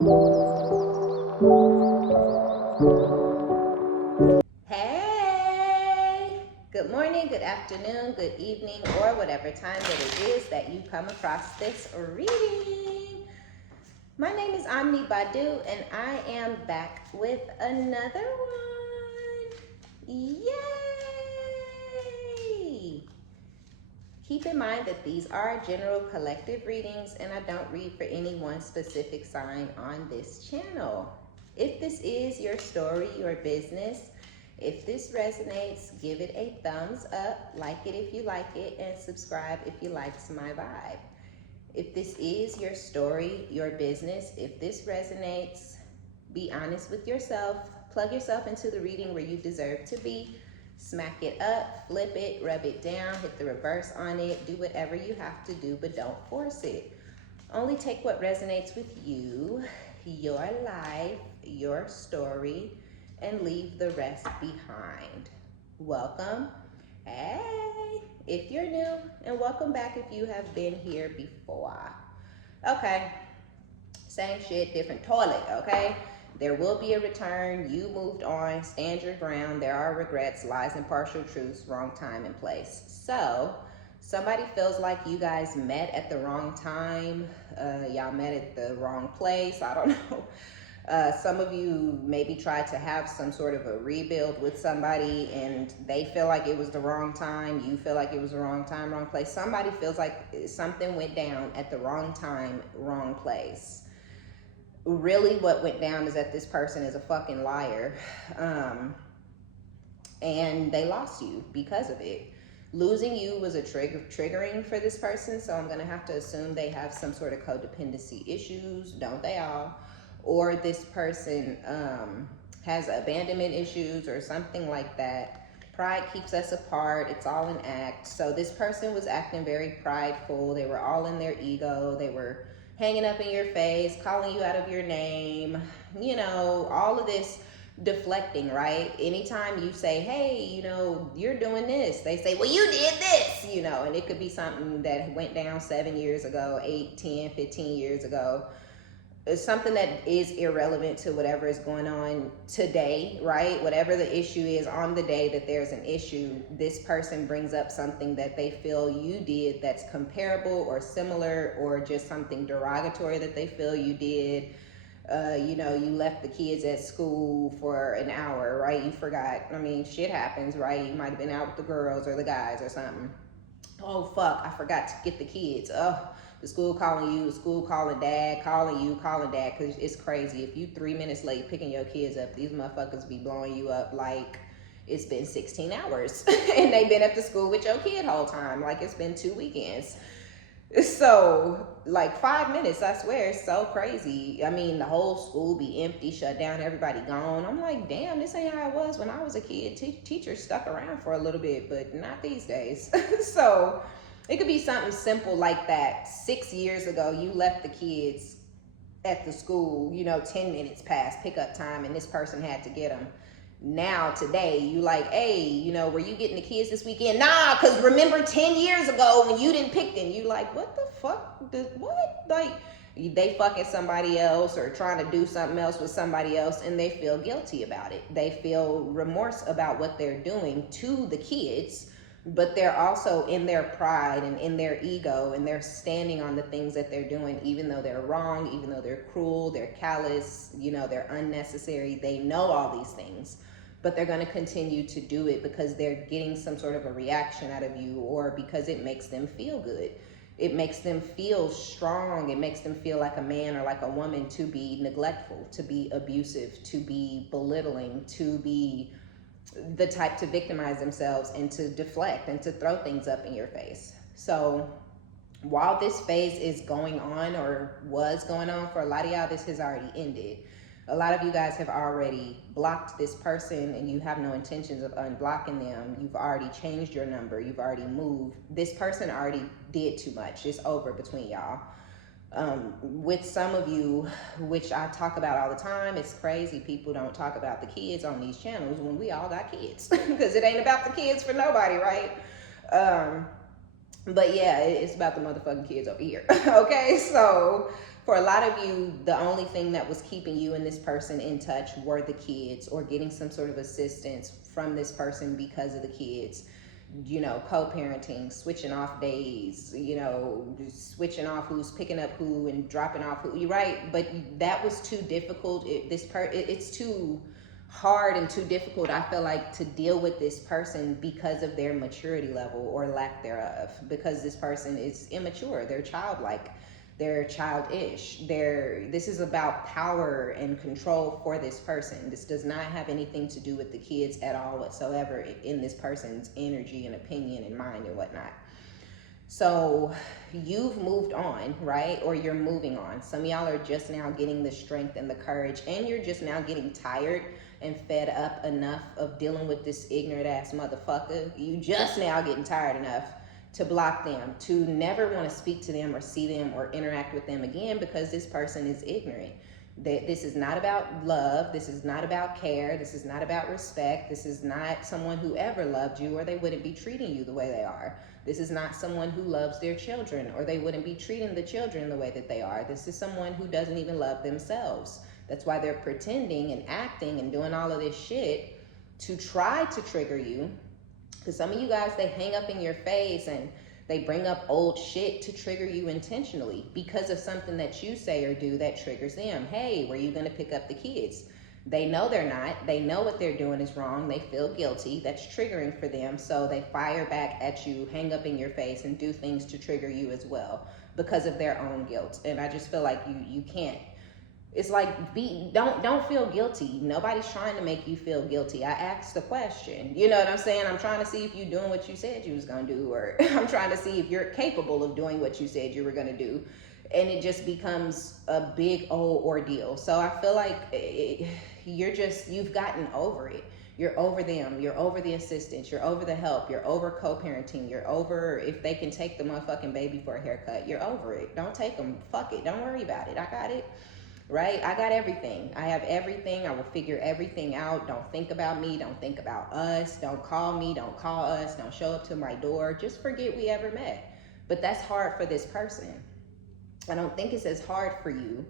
Hey, good morning, good afternoon, good evening, or whatever time that it is that you come across this reading. My name is OmniBadu, and I am back with another one. Yay! Keep in mind that these are general collective readings, and I don't read for any one specific sign on this channel. If this is your story, your business, if this resonates, give it a thumbs up, like it if you like it, and subscribe if you likes my vibe. If this is your story, your business, if this resonates, be honest with yourself, plug yourself into the reading where you deserve to be, smack it up, flip it, rub it down, hit the reverse on it, do whatever you have to do, but don't force it. Only take what resonates with you, your life, your story, and leave the rest behind. Welcome. Hey, if you're new, and welcome back if you have been here before. Okay, same shit, different toilet, okay? There will be a return. You moved on. Stand your ground. There are regrets, lies, and partial truths, wrong time and place. So, somebody feels like you guys met at the wrong time. Y'all met at the wrong place. I don't know. Some of you maybe tried to have some sort of a rebuild with somebody and they feel like it was the wrong time. You feel like it was the wrong time, wrong place. Somebody feels like something went down at the wrong time, wrong place. Really what went down is that this person is a fucking liar. And they lost you because of it. Losing you was a triggering for this person, so I'm going to have to assume they have some sort of codependency issues, don't they all? Or this person has abandonment issues or something like that. Pride keeps us apart. It's all an act. So this person was acting very prideful. They were all in their ego. They were hanging up in your face, calling you out of your name, you know, all of this deflecting, right? Anytime you say, hey, you know, you're doing this, they say, well, you did this, you know, and it could be something that went down 7 years ago, 8, 10, 15 years ago. It's something that is irrelevant to whatever is going on today, right? Whatever the issue is on the day that there's an issue, this person brings up something that they feel you did that's comparable or similar, or just something derogatory that they feel you did. You know, you left the kids at school for an hour, right? You forgot. I mean, shit happens, right? You might have been out with the girls or the guys or something. Oh, fuck, I forgot to get the kids. Oh, the school calling you, the school calling dad, calling you, calling dad, because it's crazy. If you 3 minutes late picking your kids up, these motherfuckers be blowing you up like it's been 16 hours and they've been at the school with your kid whole time, like it's been 2 weekends. So, like 5 minutes, I swear, it's so crazy. I mean, the whole school be empty, shut down, everybody gone. I'm like, damn, this ain't how it was when I was a kid. Teachers stuck around for a little bit, but not these days. So, it could be something simple like that. 6 years ago, you left the kids at the school, you know, 10 minutes past pickup time, and this person had to get them. Now today you like, hey, you know, were you getting the kids this weekend? Nah, because remember 10 years ago when you didn't pick them. You like, what the fuck? What? Like, they fucking somebody else or trying to do something else with somebody else, and they feel guilty about it. They feel remorse about what they're doing to the kids, but they're also in their pride and in their ego, and they're standing on the things that they're doing, even though they're wrong, even though they're cruel, they're callous, you know, they're unnecessary. They know all these things, but they're going to continue to do it because they're getting some sort of a reaction out of you, or because it makes them feel good. It makes them feel strong. It makes them feel like a man or like a woman to be neglectful, to be abusive, to be belittling, to be the type to victimize themselves and to deflect and to throw things up in your face. So while this phase is going on, or was going on for a lot of y'all, this has already ended. A lot of you guys have already blocked this person and you have no intentions of unblocking them. You've already changed your number. You've already moved. This person already did too much. It's over between y'all. With some of you, which I talk about all the time, it's crazy people don't talk about the kids on these channels when we all got kids, because it ain't about the kids for nobody, right? But yeah, it's about the motherfucking kids over here. Okay, so for a lot of you, the only thing that was keeping you and this person in touch were the kids, or getting some sort of assistance from this person because of the kids. You know, co-parenting, switching off days, you know, switching off who's picking up who and dropping off who. You're right, but that was too difficult. It's too hard and too difficult, I feel like, to deal with this person because of their maturity level or lack thereof. Because this person is immature, they're childlike, they're childish. This is about power and control for this person. This does not have anything to do with the kids at all whatsoever in this person's energy and opinion and mind and whatnot. So you've moved on, right? Or you're moving on. Some of y'all are just now getting the strength and the courage, and you're just now getting tired and fed up enough of dealing with this ignorant ass motherfucker. You just now getting tired enough to block them, to never want to speak to them or see them or interact with them again, because this person is ignorant. This is not about love. This is not about care. This is not about respect. This is not someone who ever loved you, or they wouldn't be treating you the way they are. This is not someone who loves their children, or they wouldn't be treating the children the way that they are. This is someone who doesn't even love themselves. That's why they're pretending and acting and doing all of this shit to try to trigger you. Because some of you guys, they hang up in your face and they bring up old shit to trigger you intentionally because of something that you say or do that triggers them. Hey, were you going to pick up the kids? They know they're not. They know what they're doing is wrong. They feel guilty. That's triggering for them. So they fire back at you, hang up in your face, and do things to trigger you as well because of their own guilt. And I just feel like you can't. It's like, don't feel guilty. Nobody's trying to make you feel guilty. I asked the question. You know what I'm saying? I'm trying to see if you're doing what you said you was going to do, or I'm trying to see if you're capable of doing what you said you were going to do. And it just becomes a big old ordeal. So I feel like you've gotten over it. You're over them. You're over the assistance. You're over the help. You're over co-parenting. You're over if they can take the motherfucking baby for a haircut. You're over it. Don't take them. Fuck it. Don't worry about it. I got it. Right? I got everything. I have everything. I will figure everything out. Don't think about me. Don't think about us. Don't call me. Don't call us. Don't show up to my door. Just forget we ever met. But that's hard for this person. I don't think it's as hard for you.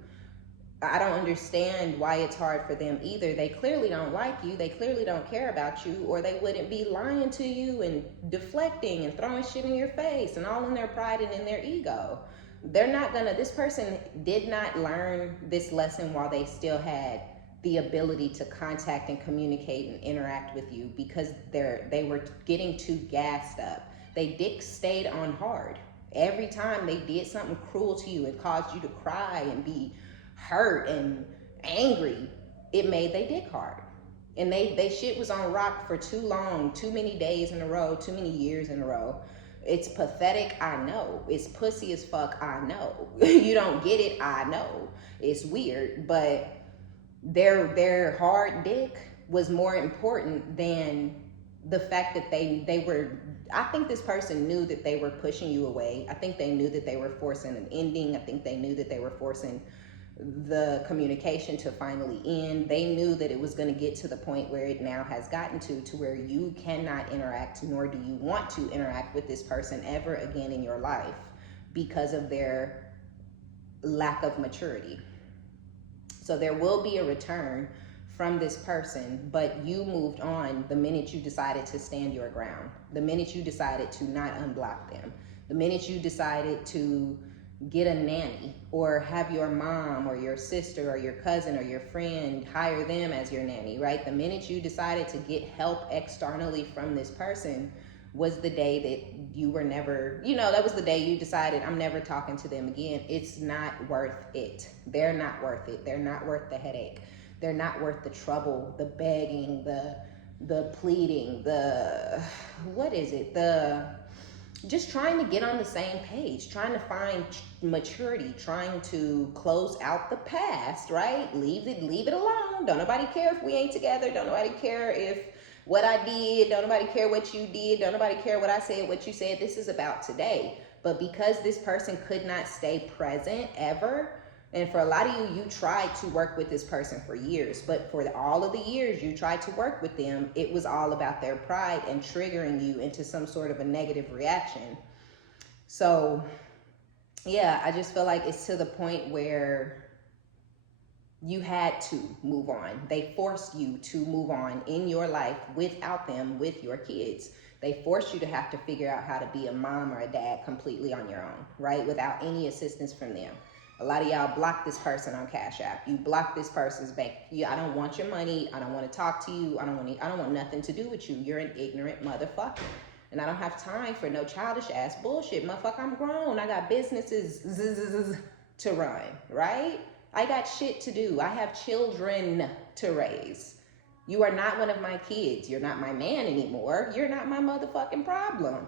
I don't understand why it's hard for them either. They clearly don't like you. They clearly don't care about you, or they wouldn't be lying to you and deflecting and throwing shit in your face and all in their pride and in their ego. This person did not learn this lesson while they still had the ability to contact and communicate and interact with you, because they were getting too gassed up. They stayed on hard. Every time they did something cruel to you and caused you to cry and be hurt and angry, it made they dick hard. And they shit was on rock for too long, too many days in a row, too many years in a row. It's pathetic, I know. It's pussy as fuck, I know. You don't get it, I know. It's weird, but their hard dick was more important than the fact that they were, I think this person knew that they were pushing you away. I think they knew that they were forcing an ending. I think they knew that they were forcing the communication to finally end. They knew that it was going to get to the point where it now has gotten to where you cannot interact, nor do you want to interact with this person ever again in your life because of their lack of maturity. So there will be a return from this person, but you moved on the minute you decided to stand your ground, the minute you decided to not unblock them, the minute you decided to get a nanny or have your mom or your sister or your cousin or your friend hire them as your nanny, right? The minute you decided to get help externally from this person was the day that you were never, that was the day you decided, I'm never talking to them again. It's not worth it. They're not worth it. They're not worth the headache. They're not worth the trouble, the begging, the pleading, just trying to get on the same page, trying to find maturity, trying to close out the past, right? Leave it alone. Don't nobody care if we ain't together. Don't nobody care if what I did. Don't nobody care what you did. Don't nobody care what I said, what you said. This is about today. But because this person could not stay present ever, and for a lot of you tried to work with this person for years, but for all of the years you tried to work with them, it was all about their pride and triggering you into some sort of a negative reaction. So yeah, I just feel like it's to the point where you had to move on. They forced you to move on in your life without them, with your kids. They forced you to have to figure out how to be a mom or a dad completely on your own, right? Without any assistance from them. A lot of y'all block this person on Cash App. You block this person's bank. I don't want your money. I don't want to talk to you. I don't want nothing to do with you. You're an ignorant motherfucker. And I don't have time for no childish ass bullshit. Motherfucker, I'm grown. I got businesses to run, right? I got shit to do. I have children to raise. You are not one of my kids. You're not my man anymore. You're not my motherfucking problem.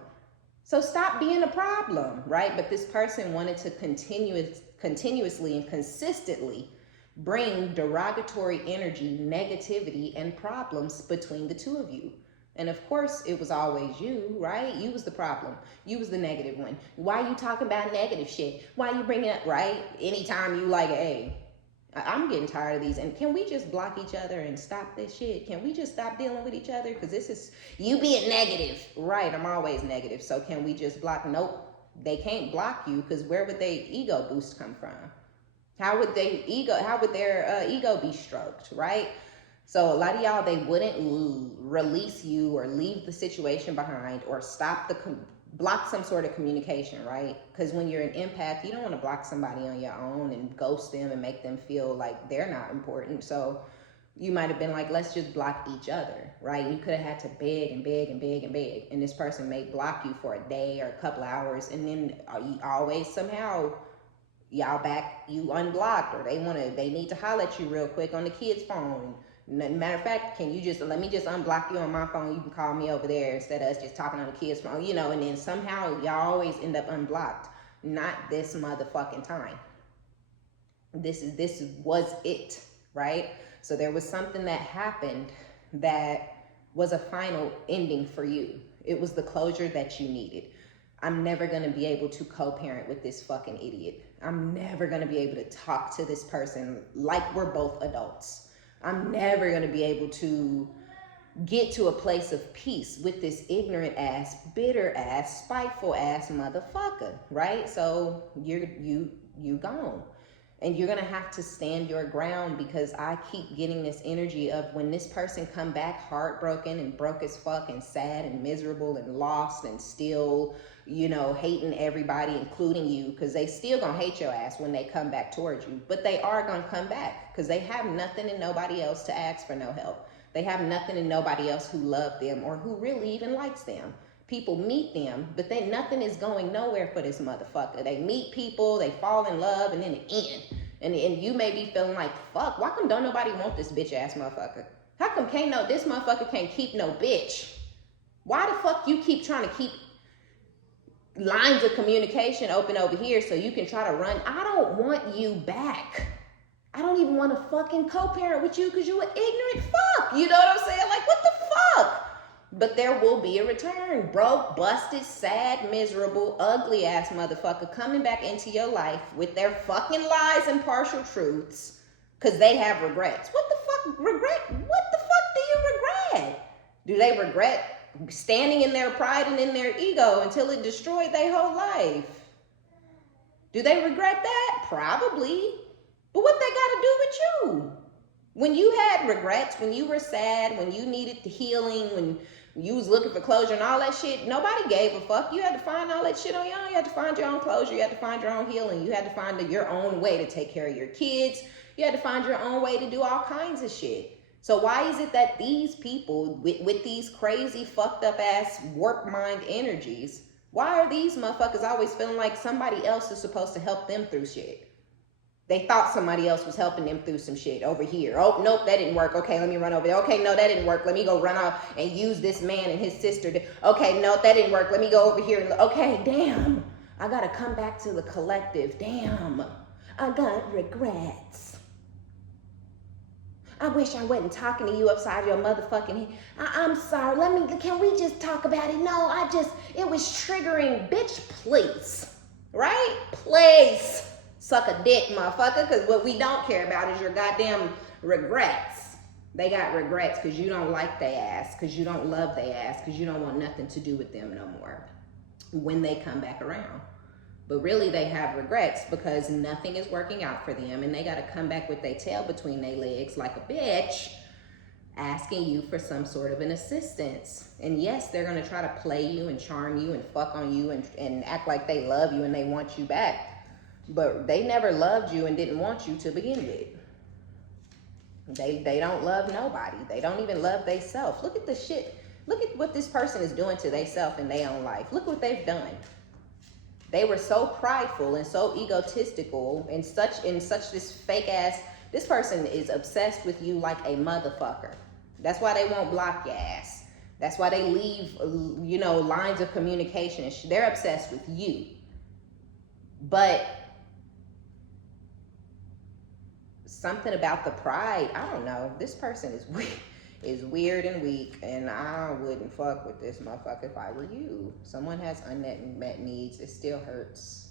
So stop being a problem, right? But this person wanted to continuously and consistently bring derogatory energy, negativity, and problems between the two of you. And of course, it was always you, right? You was the problem. You was the negative one. Why you talking about negative shit? Why you bringing up, right? Anytime you like, hey, I'm getting tired of these. And can we just block each other and stop this shit? Can we just stop dealing with each other? Because this is, you being negative. Right, I'm always negative. So can we just block? Nope. They can't block you because where would their ego boost come from? How would their ego be stroked, right? So a lot of y'all, they wouldn't release you or leave the situation behind or block some sort of communication, right? Because when you're an empath, you don't want to block somebody on your own and ghost them and make them feel like they're not important. So you might have been like, let's just block each other, right? You could have had to beg and beg and beg and beg. And this person may block you for a day or a couple hours. And then you always somehow, you unblocked, or they need to holler at you real quick on the kid's phone. Matter of fact, let me just unblock you on my phone. You can call me over there instead of us just talking on the kid's phone, and then somehow y'all always end up unblocked. Not this motherfucking time. This was it, right? So there was something that happened that was a final ending for you. It was the closure that you needed. I'm never going to be able to co-parent with this fucking idiot. I'm never going to be able to talk to this person like we're both adults. I'm never going to be able to get to a place of peace with this ignorant ass, bitter ass, spiteful ass motherfucker, right? So you gone. And you're going to have to stand your ground, because I keep getting this energy of when this person come back heartbroken and broke as fuck and sad and miserable and lost and still, hating everybody, including you, because they still going to hate your ass when they come back towards you. But they are going to come back because they have nothing and nobody else to ask for no help. They have nothing and nobody else who loved them or who really even likes them. People meet them, but nothing is going nowhere for this motherfucker. They meet people, they fall in love, and then it ends. And you may be feeling like, fuck, why come don't nobody want this bitch ass motherfucker? How come this motherfucker can't keep no bitch? Why the fuck you keep trying to keep lines of communication open over here so you can try to run? I don't want you back. I don't even want to fucking co-parent with you because you an ignorant fuck. You know what I'm saying? Like, what the fuck? But there will be a return. Broke, busted, sad, miserable, ugly ass motherfucker coming back into your life with their fucking lies and partial truths because they have regrets. What the fuck regret? What the fuck do you regret? Do they regret standing in their pride and in their ego until it destroyed their whole life? Do they regret that? Probably. But what they got to do with you? When you had regrets, when you were sad, when you needed the healing, when you was looking for closure and all that shit, nobody gave a fuck. You had to find all that shit on your own. You had to find your own closure. You had to find your own healing. You had to find your own way to take care of your kids. You had to find your own way to do all kinds of shit. So why is it that these people with these crazy fucked up ass warped mind energies, why are these motherfuckers always feeling like somebody else is supposed to help them through shit? They thought somebody else was helping them through some shit over here. Oh, nope, that didn't work. Okay, let me run over there. Okay, no, that didn't work. Let me go run off and use this man and his sister. Okay, no, that didn't work. Let me go over here. Okay, damn. I got to come back to the collective. Damn. I got regrets. I wish I wasn't talking to you upside your motherfucking head. I'm sorry. Can we just talk about it? No, it was triggering. Bitch, please. Right? Please. Suck a dick, motherfucker, because what we don't care about is your goddamn regrets. They got regrets because you don't like they ass, because you don't love they ass, because you don't want nothing to do with them no more when they come back around. But really they have regrets because nothing is working out for them, and they got to come back with their tail between their legs like a bitch, asking you for some sort of an assistance. And yes, they're going to try to play you and charm you and fuck on you and act like they love you and they want you back. But they never loved you and didn't want you to begin with. They don't love nobody. They don't even love theyself. Look at the shit. Look at what this person is doing to theyself in their own life. Look what they've done. They were so prideful and so egotistical and such this fake ass. This person is obsessed with you like a motherfucker. That's why they won't block your ass. That's why they leave, lines of communication. They're obsessed with you. But something about the pride, I don't know. This person is weird and weak, and I wouldn't fuck with this motherfucker if I were you. Someone has unmet needs. It still hurts.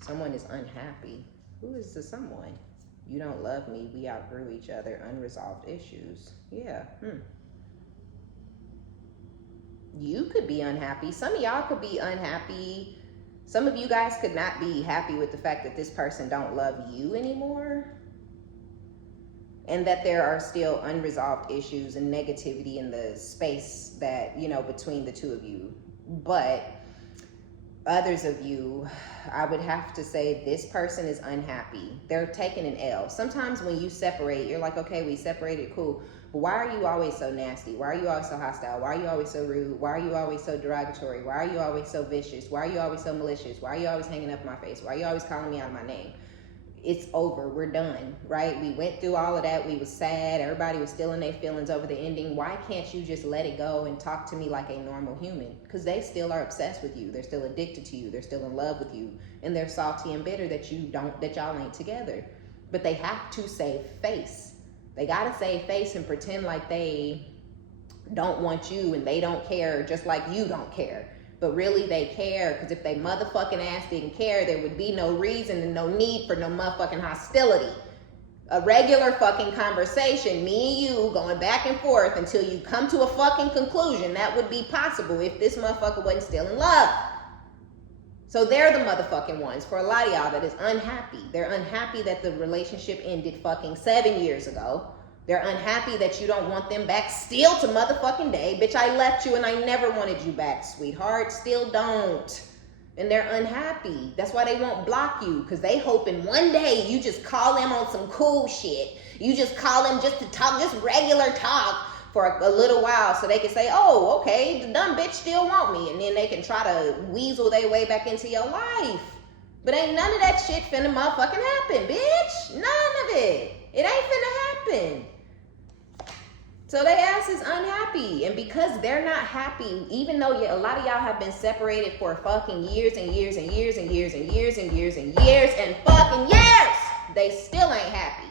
Someone is unhappy. Who is the someone? You don't love me. We outgrew each other. Unresolved issues. Yeah. You could be unhappy. Some of y'all could be unhappy. Some of you guys could not be happy with the fact that this person don't love you anymore. And that there are still unresolved issues and negativity in the space that, between the two of you. But others of you, I would have to say this person is unhappy. They're taking an L. Sometimes when you separate, you're like, okay, we separated, cool. But why are you always so nasty? Why are you always so hostile? Why are you always so rude? Why are you always so derogatory? Why are you always so vicious? Why are you always so malicious? Why are you always hanging up in my face? Why are you always calling me out of my name? It's over. We're done, right? We went through all of that. We was sad. Everybody was still in their feelings over the ending. Why can't you just let it go and talk to me like a normal human? Because they still are obsessed with you. They're still addicted to you. They're still in love with you. And they're salty and bitter that y'all ain't together. But they have to save face. They got to save face and pretend like they don't want you and they don't care just like you don't care. But really they care, because if they motherfucking ass didn't care, there would be no reason and no need for no motherfucking hostility. A regular fucking conversation, me and you going back and forth until you come to a fucking conclusion, that would be possible if this motherfucker wasn't still in love. So they're the motherfucking ones, for a lot of y'all, that is unhappy. They're unhappy that the relationship ended fucking 7 years ago. They're unhappy that you don't want them back still to motherfucking day. Bitch, I left you and I never wanted you back, sweetheart. Still don't. And they're unhappy. That's why they won't block you, because they hoping one day you just call them on some cool shit. You just call them just to talk, just regular talk for a little while, so they can say, oh, okay, the dumb bitch still want me. And then they can try to weasel their way back into your life. But ain't none of that shit finna motherfucking happen, bitch. None of it. It ain't finna happen. So they ass is unhappy. And because they're not happy, even though a lot of y'all have been separated for fucking years and years and years and years and years and years and years and fucking years, they still ain't happy.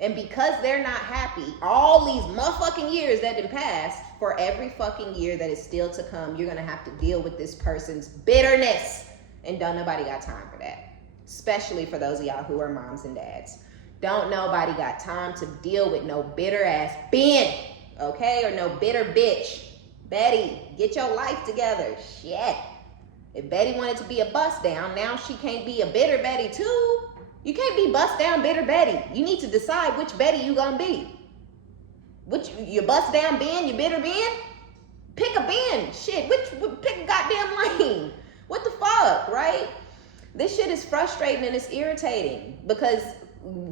And because they're not happy, all these motherfucking years that done passed, for every fucking year that is still to come, you're gonna have to deal with this person's bitterness. And don't nobody got time for that. Especially for those of y'all who are moms and dads. Don't nobody got time to deal with no bitter ass Ben, okay? Or no bitter bitch. Betty, get your life together. Shit. If Betty wanted to be a bust down, now she can't be a bitter Betty too. You can't be bust down bitter Betty. You need to decide which Betty you gonna be. Which, you bust down Ben, you bitter Ben? Pick a Ben. Shit, pick a goddamn lane. What the fuck, right? This shit is frustrating and it's irritating, because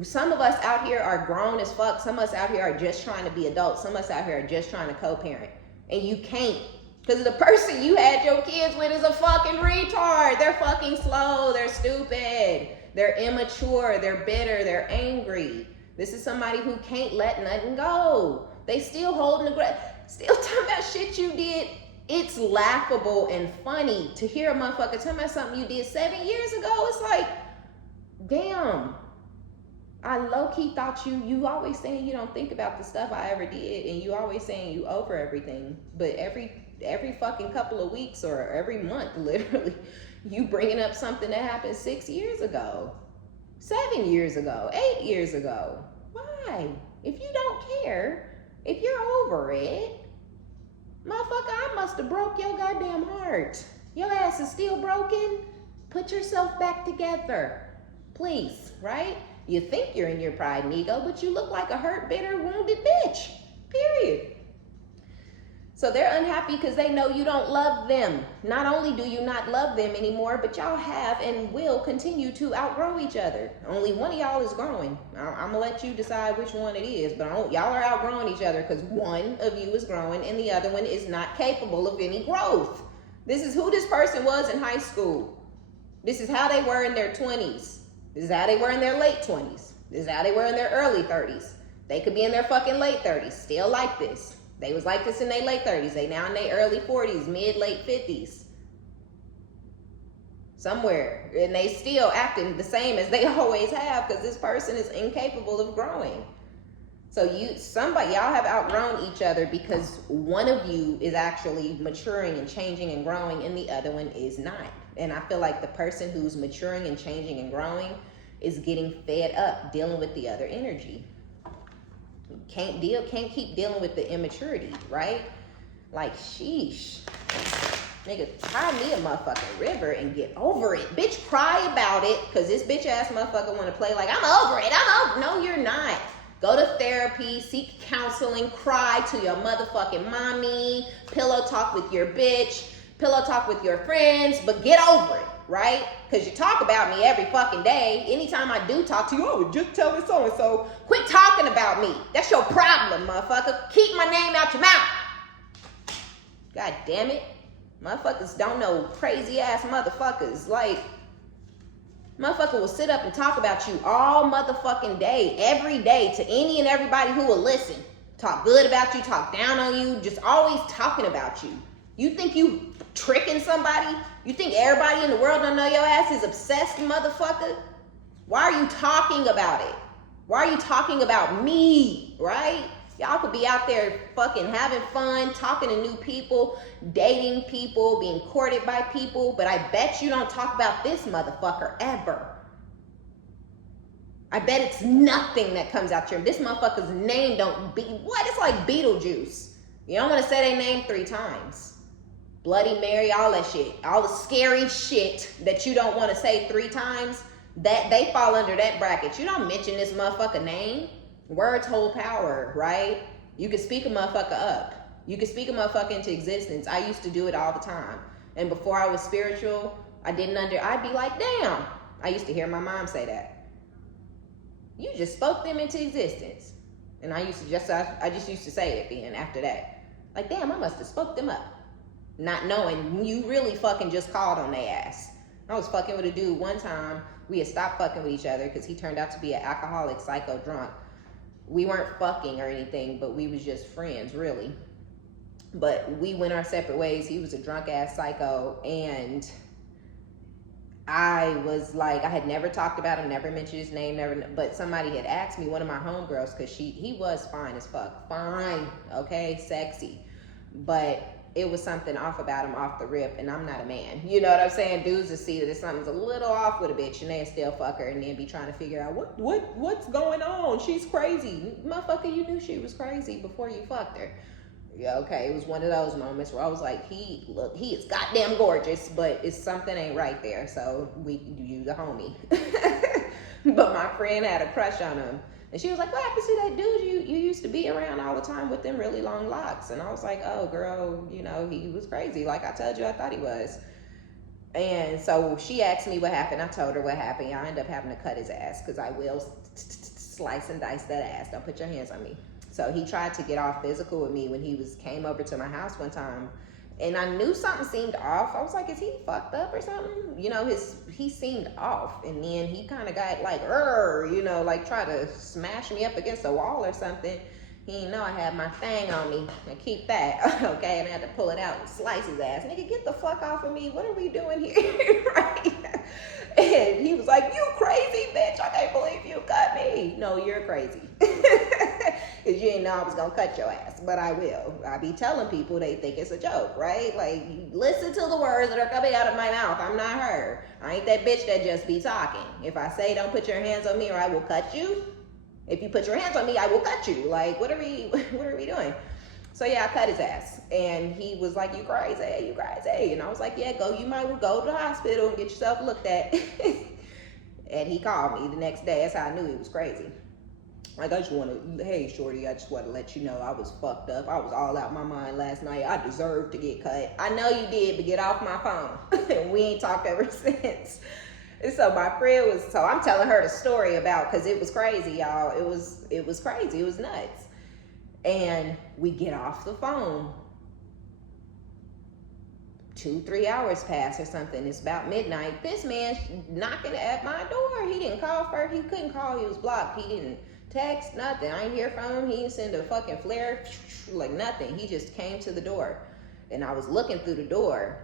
some of us out here are grown as fuck. Some of us out here are just trying to be adults. Some of us out here are just trying to co-parent. And you can't, because the person you had your kids with is a fucking retard. They're fucking slow. They're stupid. They're immature. They're bitter. They're angry. This is somebody who can't let nothing go. They still holding the grudge. Still talking about shit you did. It's laughable and funny to hear a motherfucker tell me something you did 7 years ago. It's like, damn. I low-key thought you always saying you don't think about the stuff I ever did, and you always saying you over everything. But every fucking couple of weeks or every month, literally, you bringing up something that happened 6 years ago, 7 years ago, 8 years ago. Why? If you don't care, if you're over it, motherfucker, I must have broke your goddamn heart. Your ass is still broken. Put yourself back together, please, right? You think you're in your pride and ego, but you look like a hurt, bitter, wounded bitch, period. So they're unhappy because they know you don't love them. Not only do you not love them anymore, but y'all have and will continue to outgrow each other. Only one of y'all is growing. I'm gonna let you decide which one it is, but y'all are outgrowing each other because one of you is growing and the other one is not capable of any growth. This is who this person was in high school. This is how they were in their 20s. This is how they were in their late 20s. This is how they were in their early 30s. They could be in their fucking late 30s, still like this. They was like this in their late 30s. They now in their early 40s, mid-late 50s. Somewhere. And they still acting the same as they always have because this person is incapable of growing. So y'all have outgrown each other because one of you is actually maturing and changing and growing and the other one is not. And I feel like the person who's maturing and changing and growing is getting fed up dealing with the other energy. Can't keep dealing with the immaturity, right? Like, sheesh. Nigga, cry me a motherfucking river and get over it. Bitch, cry about it, because this bitch ass motherfucker want to play like, I'm over it, No, you're not. Go to therapy, seek counseling, cry to your motherfucking mommy, pillow talk with your bitch, pillow talk with your friends, but get over it, right? Because you talk about me every fucking day. Anytime I do talk to you, oh, just tell me so-and-so. Quit talking about me. That's your problem, motherfucker. Keep my name out your mouth. God damn it. Motherfuckers don't know crazy ass motherfuckers. Like, motherfucker will sit up and talk about you all motherfucking day, every day, to any and everybody who will listen. Talk good about you, talk down on you, just always talking about you. You think you tricking somebody? You think everybody in the world don't know your ass is obsessed, motherfucker? Why are you talking about it? Why are you talking about me, right? Y'all could be out there fucking having fun, talking to new people, dating people, being courted by people, but I bet you don't talk about this motherfucker ever. I bet it's nothing that comes out your, this motherfucker's name don't be, what? It's like Beetlejuice. You don't want to say their name 3 times. Bloody Mary, all that shit. All the scary shit that you don't want to say 3 times, that they fall under that bracket. You don't mention this motherfucker name. Words hold power, right? You can speak a motherfucker up. You can speak a motherfucker into existence. I used to do it all the time. And before I was spiritual, I'd be like, damn. I used to hear my mom say that. You just spoke them into existence. And I just used to say it then after that. Like, damn, I must have spoke them up. Not knowing you really fucking just called on their ass. I was fucking with a dude one time. We had stopped fucking with each other because he turned out to be an alcoholic, psycho drunk. We weren't fucking or anything, but we was just friends, really. But we went our separate ways. He was a drunk ass psycho, and I was like, I had never talked about him, never mentioned his name, but somebody had asked me, one of my homegirls, because he was fine as fuck. Fine, okay, sexy. But it was something off about him off the rip, and I'm not a man. You know what I'm saying? Dudes will see that something's a little off with a bitch, and they still fuck her, and then be trying to figure out what's going on. She's crazy. Motherfucker, you knew she was crazy before you fucked her. Yeah, okay, it was one of those moments where I was like, he is goddamn gorgeous, but it's something ain't right there, so you the homie. But my friend had a crush on him. And she was like, what happened to that dude you used to be around all the time with them really long locks? And I was like, oh, girl, he was crazy. Like I told you, I thought he was. And so she asked me what happened. I told her what happened. I ended up having to cut his ass because I will slice and dice that ass. Don't put your hands on me. So he tried to get all physical with me when he came over to my house one time. And I knew something seemed off. I was like, is he fucked up or something? He seemed off. And then he kind of got like, like try to smash me up against a wall or something. He didn't know I had my thing on me. And keep that, okay? And I had to pull it out and slice his ass. Nigga, get the fuck off of me. What are we doing here, right? And he was like, you crazy bitch. I can't believe you cut me. No, you're crazy. Because you didn't know I was going to cut your ass. But I will. I be telling people they think it's a joke, right? Like, listen to the words that are coming out of my mouth. I'm not her. I ain't that bitch that just be talking. If I say don't put your hands on me or I will cut you, if you put your hands on me, I will cut you. Like, what are we doing? So yeah, I cut his ass. And he was like, you crazy, you crazy. And I was like, yeah, you might go to the hospital and get yourself looked at. And he called me the next day. That's how I knew he was crazy. Like, I just want to, hey, shorty, I just want to let you know I was fucked up. I was all out my mind last night. I deserved to get cut. I know you did, but get off my phone. And we ain't talked ever since. And so my friend was, so I'm telling her the story about, because it was crazy, y'all. It was crazy. It was nuts. And we get off the phone. 2-3 hours pass or something. It's about midnight. This man's knocking at my door. He didn't call first. He couldn't call. He was blocked. He didn't text, nothing. I didn't hear from him. He didn't send a fucking flare, like nothing. He just came to the door. And I was looking through the door.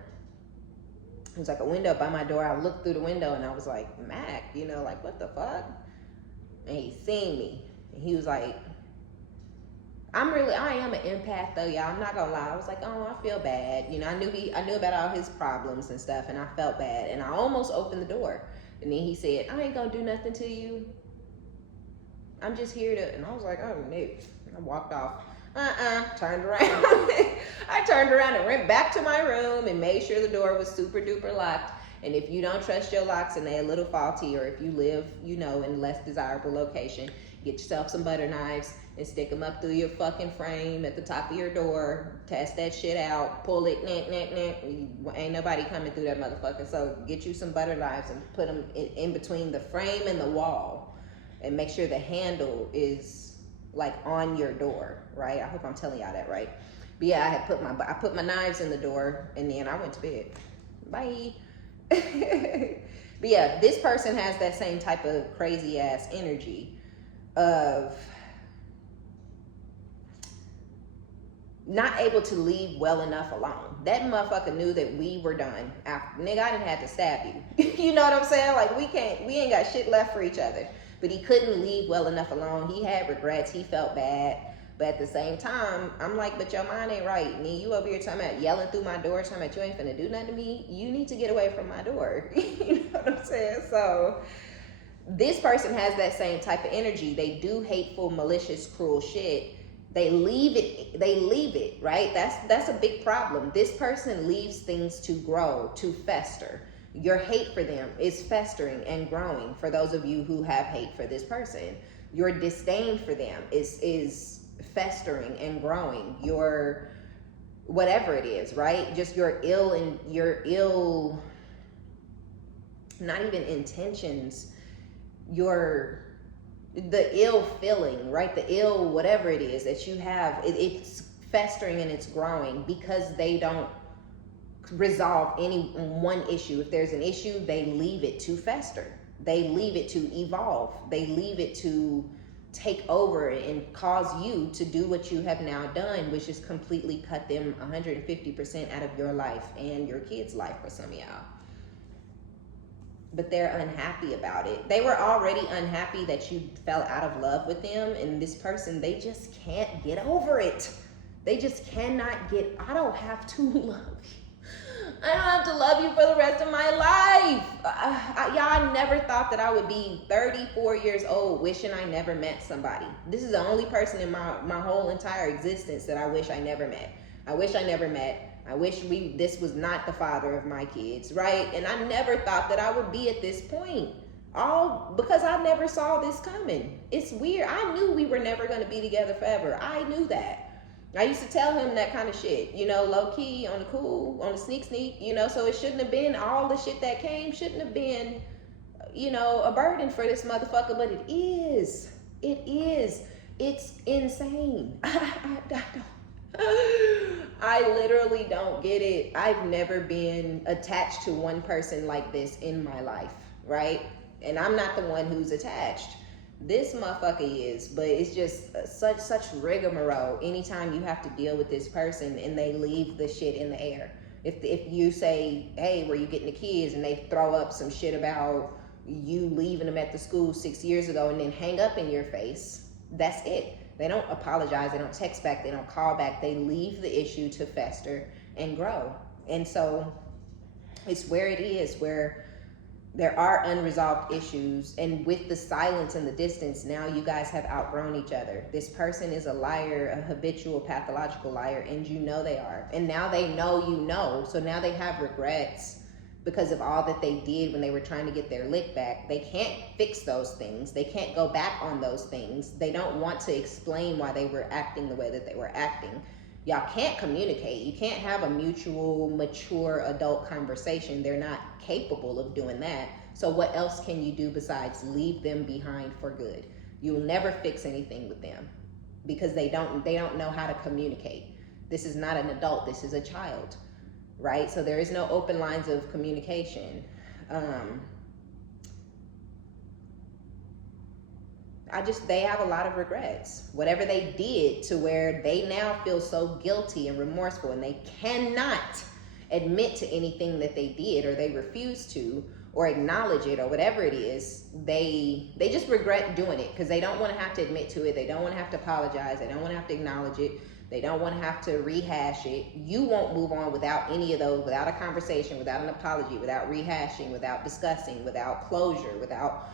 It was like a window by my door. I looked through the window and I was like, Mac, you know, like, what the fuck? And he seen me. And he was like, I am an empath though, y'all. I'm not gonna lie. I was like, oh, I feel bad. You know, I knew about all his problems and stuff, and I felt bad. And I almost opened the door. And then he said, I ain't gonna do nothing to you. I'm just here to, and I was like, oh, no. I walked off. Turned around. I turned around and went back to my room and made sure the door was super duper locked. And if you don't trust your locks and they're a little faulty, or if you live, you know, in a less desirable location, get yourself some butter knives and stick them up through your fucking frame at the top of your door. Test that shit out. Pull it. Ain't nobody coming through that motherfucker. So get you some butter knives and put them in between the frame and the wall. And make sure the handle is like on your door, right? I hope I'm telling y'all that right. But yeah, I put my knives in the door, and then I went to bed. Bye. But yeah, this person has that same type of crazy ass energy of not able to leave well enough alone. That motherfucker knew that we were done. After, nigga, I didn't have to stab you. You know what I'm saying? Like, we ain't got shit left for each other. But he couldn't leave well enough alone. He had regrets. He felt bad. But at the same time, I'm like, but your mind ain't right. And then you over here talking about yelling through my door, talking about you ain't finna do nothing to me. You need to get away from my door. You know what I'm saying? So this person has that same type of energy. They do hateful, malicious, cruel shit. They leave it, right? That's a big problem. This person leaves things to grow, to fester. Your hate for them is festering and growing. For those of you who have hate for this person, your disdain for them is festering and growing. Your whatever it is, right? Just your ill, not even intentions, the ill feeling, right? The ill, whatever it is that you have, it's festering and it's growing because they don't resolve any one issue. If there's an issue, they leave it to fester. They leave it to evolve. They leave it to take over and cause you to do what you have now done, which is completely cut them 150% out of your life and your kids' life for some of y'all. But they're unhappy about it. They were already unhappy that you fell out of love with them, and this person, they just can't get over it. They just cannot get, I don't have to love you. I don't have to love you for the rest of my life. I never thought that I would be 34 years old wishing I never met somebody. This is the only person in my whole entire existence that I wish I never met. I wish I never met. I wish this was not the father of my kids, right? And I never thought that I would be at this point. All because I never saw this coming. It's weird. I knew we were never going to be together forever. I knew that. I used to tell him that kind of shit, you know, low key, on the cool, on the sneak, you know, so it shouldn't have been all the shit that came, shouldn't have been, you know, a burden for this motherfucker, but it is. It is. It's insane. I literally don't get it. I've never been attached to one person like this in my life, right? And I'm not the one who's attached. This motherfucker is, but it's just such rigmarole anytime you have to deal with this person and they leave the shit in the air. If you say, hey, where you getting the kids, and they throw up some shit about you leaving them at the school 6 years ago and then hang up in your face, that's it. They don't apologize, they don't text back, they don't call back, they leave the issue to fester and grow. And so it's where it is, where There are unresolved issues, and with the silence and the distance, now you guys have outgrown each other. This person is a liar, a habitual pathological liar, and you know they are. And now they know you know, so now they have regrets because of all that they did when they were trying to get their lick back. They can't fix those things. They can't go back on those things. They don't want to explain why they were acting the way that they were acting. Y'all can't communicate. You can't have a mutual, mature, adult conversation. They're not capable of doing that. So what else can you do besides leave them behind for good? You'll never fix anything with them because they don't know how to communicate. This is not an adult. This is a child, right? So there is no open lines of communication. They have a lot of regrets. Whatever they did to where they now feel so guilty and remorseful, and they cannot admit to anything that they did, or they refuse to, or acknowledge it, or whatever it is. They just regret doing it because they don't want to have to admit to it. They don't want to have to apologize. They don't want to have to acknowledge it. They don't want to have to rehash it. You won't move on without any of those, without a conversation, without an apology, without rehashing, without discussing, without closure, without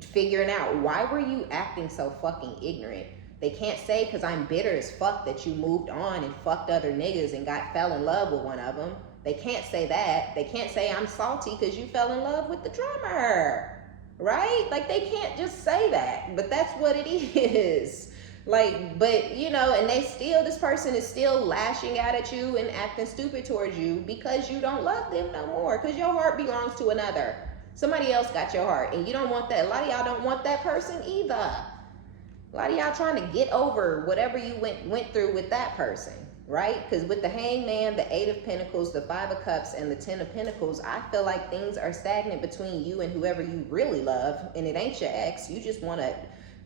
figuring out why were you acting so fucking ignorant. They can't say because I'm bitter as fuck that you moved on and fucked other niggas and fell in love with one of them. They can't say that. They can't say I'm salty because you fell in love with the drummer, right? Like, they can't just say that, but that's what it is. Like, but you know, and this person is still lashing out at you and acting stupid towards you because you don't love them no more, because your heart belongs to another. Somebody else got your heart, and you don't want that. A lot of y'all don't want that person either. A lot of y'all trying to get over whatever you went through with that person, right? Because with the Hangman, the 8 of Pentacles, the 5 of Cups, and the 10 of Pentacles, I feel like things are stagnant between you and whoever you really love, and it ain't your ex. You just want to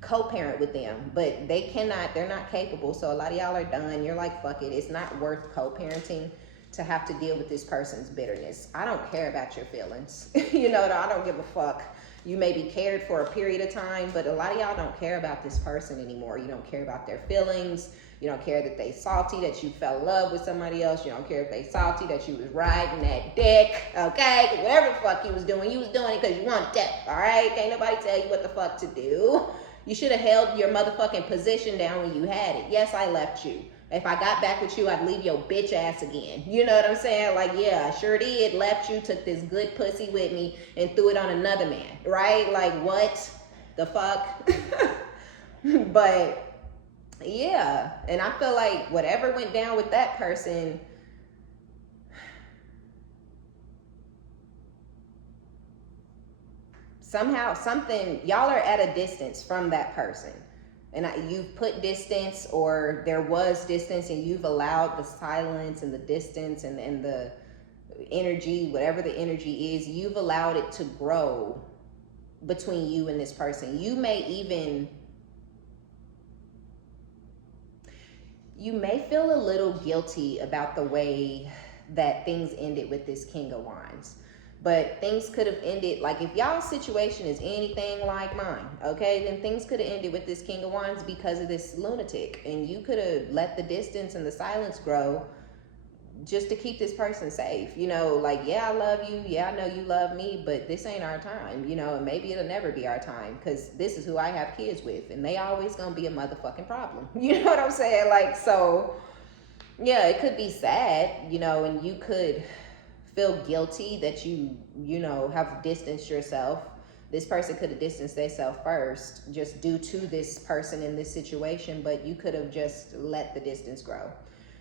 co-parent with them, but they're not capable. So a lot of y'all are done. You're like, fuck it. It's not worth co-parenting to have to deal with this person's bitterness. I don't care about your feelings. You know, I don't give a fuck. You may be cared for a period of time, but a lot of y'all don't care about this person anymore. You don't care about their feelings. You don't care that they salty that you fell in love with somebody else. You don't care if they salty that you was riding that dick, okay? Whatever the fuck you was doing it because you wanted that, all right? Can't nobody tell you what the fuck to do. You should have held your motherfucking position down when you had it. Yes, I left you. If I got back with you, I'd leave your bitch ass again. You know what I'm saying? Like, yeah, I sure did. Left you, took this good pussy with me, and threw it on another man, right? Like, what the fuck? But, yeah. And I feel like whatever went down with that person, somehow, y'all are at a distance from that person. And you've put distance, or there was distance, and you've allowed the silence and the distance and the energy, whatever the energy is, you've allowed it to grow between you and this person. You may feel a little guilty about the way that things ended with this King of Wands. But things could have ended, like if y'all's situation is anything like mine, okay, then things could have ended with this King of Wands because of this lunatic. And you could have let the distance and the silence grow just to keep this person safe. You know, like, yeah, I love you. Yeah, I know you love me, but this ain't our time, you know, and maybe it'll never be our time because this is who I have kids with, and they always gonna be a motherfucking problem. You know what I'm saying? Like, so, yeah, it could be sad, you know, and you could feel guilty that you know, have distanced yourself. This person could have distanced themselves first just due to this person in this situation, but you could have just let the distance grow.